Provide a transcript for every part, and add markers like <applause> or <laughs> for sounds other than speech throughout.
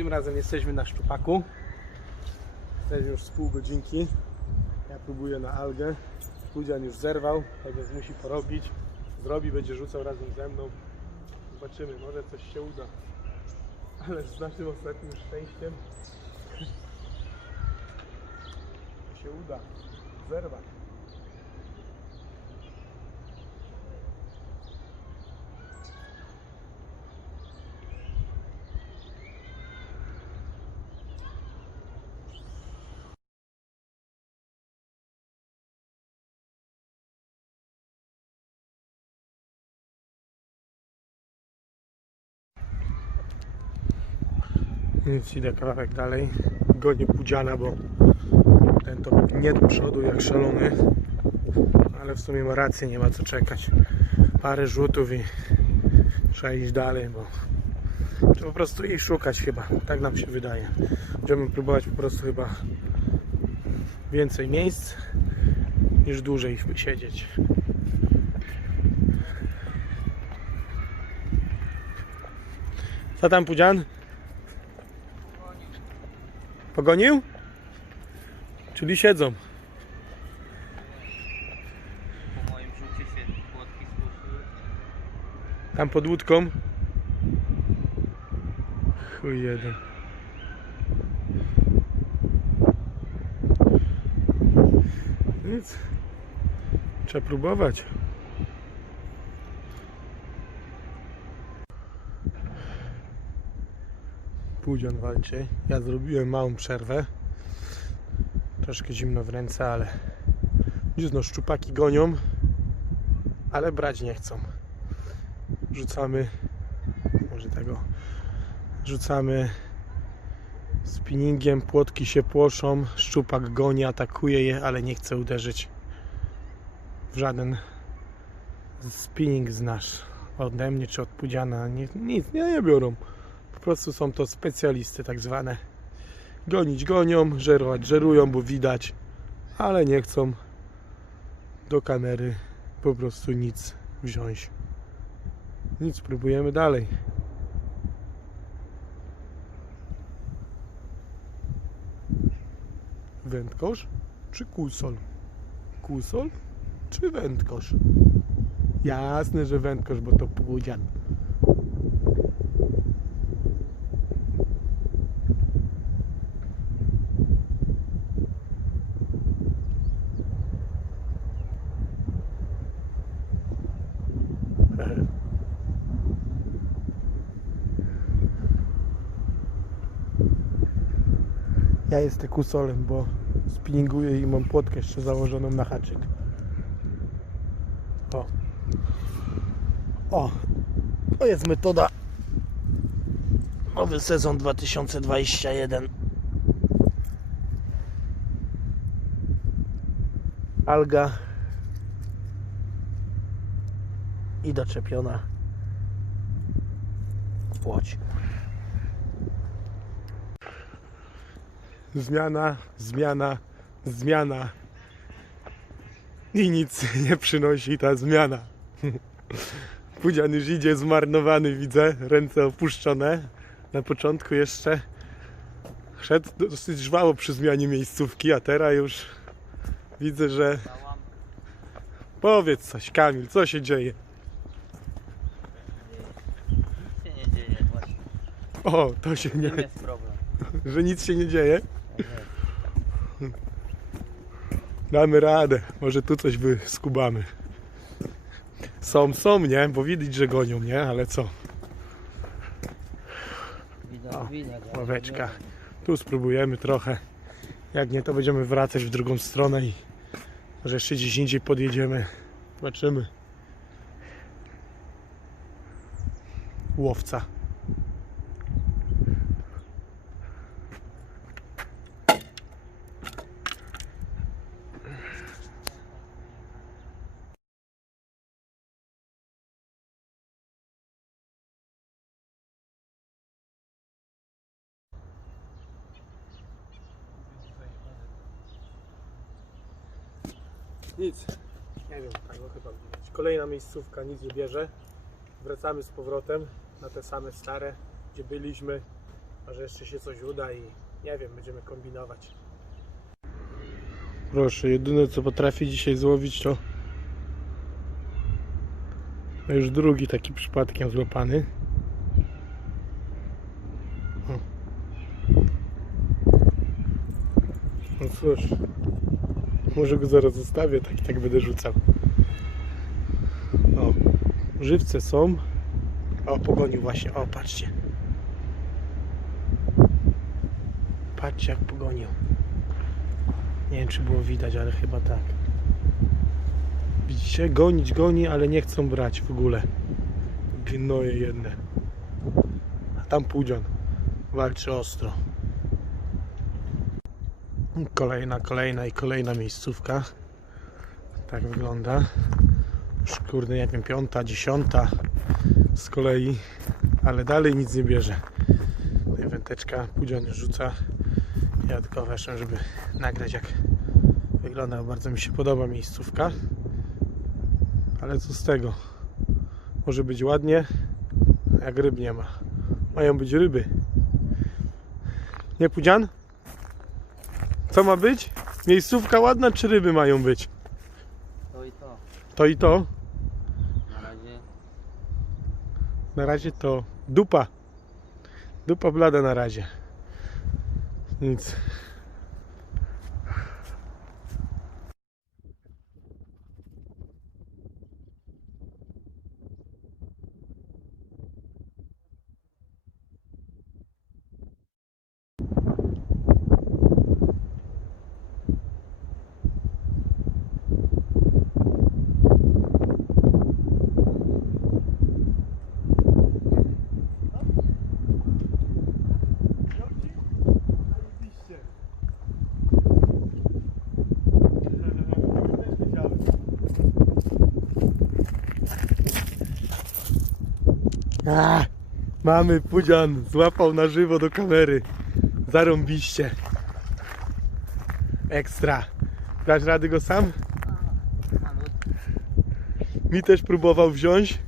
Tym razem jesteśmy na szczupaku. Jesteśmy już z pół godzinki. Ja próbuję na algę. Pudzian już zerwał, tak więc musi porobić. Zrobi, będzie rzucał razem ze mną. Zobaczymy, może coś się uda. Ale z naszym ostatnim szczęściem <laughs> się uda zerwać. Więc idę kawałek dalej. Gonię Pudziana, bo ten to nie do przodu jak szalony. Ale w sumie ma rację, nie ma co czekać. Parę rzutów i trzeba iść dalej, bo trzeba po prostu jej szukać chyba. Tak nam się wydaje. Będziemy próbować po prostu chyba więcej miejsc niż dłużej siedzieć. Co tam Pudzian? Pogonił? Czyli siedzą. Po moim rzucie się płotki spłoszyły. Tam pod łódką. Chuj jeden. Nic. Trzeba próbować. Pudzian walczy. Ja zrobiłem małą przerwę. Troszkę zimno w ręce, ale no szczupaki gonią, ale brać nie chcą rzucamy może tego rzucamy spinningiem, płotki się płoszą, szczupak goni, atakuje je, ale nie chce uderzyć w żaden spinning znasz ode mnie czy od Pudziana, nic nie biorą po prostu są to specjalisty tak zwane gonić gonią, żerować żerują, bo widać ale nie chcą do kamery po prostu nic wziąć nic, próbujemy dalej. Wędkosz czy kusol? Kusol czy wędkosz? Jasne, że wędkosz, bo to płudzian. Ja jestem kusolem, bo spinninguję i mam płotkę jeszcze założoną na haczyk. O. O. To jest metoda. Nowy sezon 2021. Alga. I doczepiona. Płoć. Zmiana, zmiana, zmiana. I nic <laughs> nie przynosi ta zmiana. <laughs> Pudzian już idzie zmarnowany, widzę, ręce opuszczone. Na początku jeszcze szedł dosyć żwało przy zmianie miejscówki, a teraz już widzę, że... Powiedz coś, Kamil, co się dzieje? Nic się nie dzieje właśnie. O, to się nie... jest problem. <laughs> że nic się nie dzieje. Nie. Damy radę. Może tu coś wyskubamy. Są, są, nie? Bo widać, że gonią, nie? Ale co? O, Ławeczka. Tu spróbujemy trochę. Jak nie, to będziemy wracać w drugą stronę i może jeszcze gdzieś indziej podjedziemy. Zobaczymy. Łowca. Nic. Nie wiem, tak, no chyba widać. Kolejna miejscówka nic nie bierze. Wracamy z powrotem na te same stare, gdzie byliśmy. Może jeszcze się coś uda i nie wiem, będziemy kombinować. Proszę, jedyne co potrafię dzisiaj złowić to to już drugi taki przypadkiem złapany. No cóż, może go zaraz zostawię, tak i tak będę rzucał. O, żywce są. O, pogonił właśnie. O, patrzcie. Patrzcie, jak pogonił. Nie wiem, czy było widać, ale chyba tak. Widzicie? Gonić goni, ale nie chcą brać w ogóle. Gnoje jedne. A tam pudzian. Walczy ostro. <laughs> Kolejna, kolejna i kolejna miejscówka. Tak wygląda. Kurde, nie wiem, piąta, dziesiąta z kolei, ale dalej nic nie bierze. Tutaj węteczka, pudzian rzuca. Ja tylko weszłem, żeby nagrać jak wygląda. Bardzo mi się podoba miejscówka. Ale co z tego? Może być ładnie, jak ryb nie ma. Mają być ryby. Nie, Pudzian? Co ma być? Miejscówka ładna, czy ryby mają być? To i to. To i to. Na razie Na razie to dupa. Dupa blada na razie. Nic. A, mamy pudzian, złapał na żywo do kamery. Zarąbiście. Ekstra. Dasz rady go sam? Mi też próbował wziąć,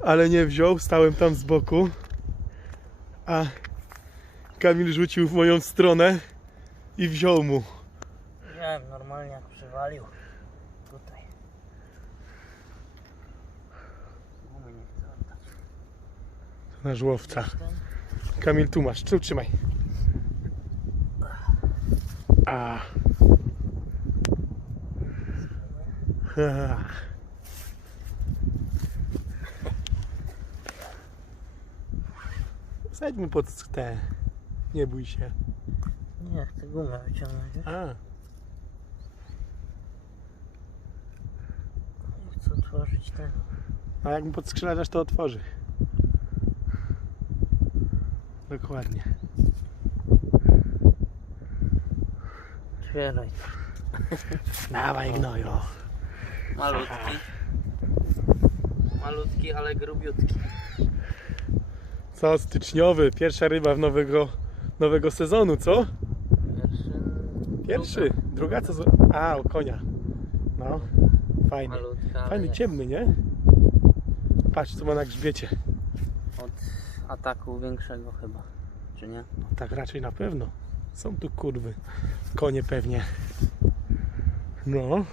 ale nie wziął. Stałem tam z boku. A Kamil rzucił w moją stronę i wziął mu. Wiem, normalnie jak przywalił. Tutaj. Gumy nie chcę oddać. Nasz łowca. Ten? Kamil, tu masz. Tu trzymaj. A. Ha. Mu pod te. Nie bój się. Nie, chcę gumę wyciągnąć. wiesz? A, Nie chcę otworzyć tego. a jak mu podskrzelasz, to otworzy. Dokładnie. Otwieraj. Dawaj gnoju. Malutki. Malutki, ale grubiutki. Co, styczniowy, pierwsza ryba w nowego, nowego sezonu, co? Pierwszy. Pierwszy, druga co. A, o konia. No, fajny. Malutka, ale Fajny, jest. ciemny, nie? Patrz, co ma na grzbiecie. Od ataku większego chyba. Czy nie? Tak raczej na pewno. Są tu kurwy. Konie pewnie. No,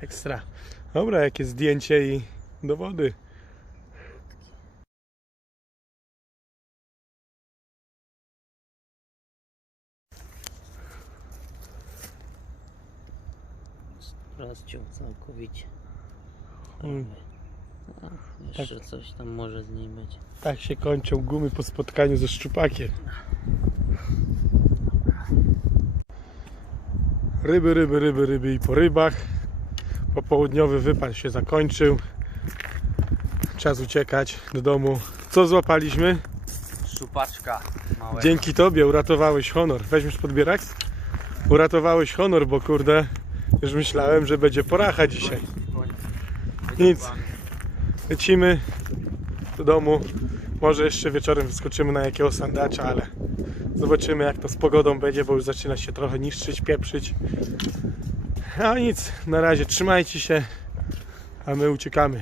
ekstra. Dobra, jakie zdjęcie i dowody. Rozciął całkowicie. Mm. A, jeszcze coś tam może z niej być. Tak się kończą gumy po spotkaniu ze szczupakiem. Ryby, ryby, ryby, ryby i po rybach. Popołudniowy wypad się zakończył. Czas uciekać do domu. Co złapaliśmy? Szupaczka małego. Dzięki Tobie uratowałeś honor. Weźmiesz podbierak? Uratowałeś honor, bo kurde, już myślałem, że będzie poracha dzisiaj. Nic. Lecimy do domu. Może jeszcze wieczorem wyskoczymy na jakiegoś sandacza, ale zobaczymy jak to z pogodą będzie, bo już zaczyna się trochę niszczyć, pieprzyć. A nic, na razie trzymajcie się, a my uciekamy.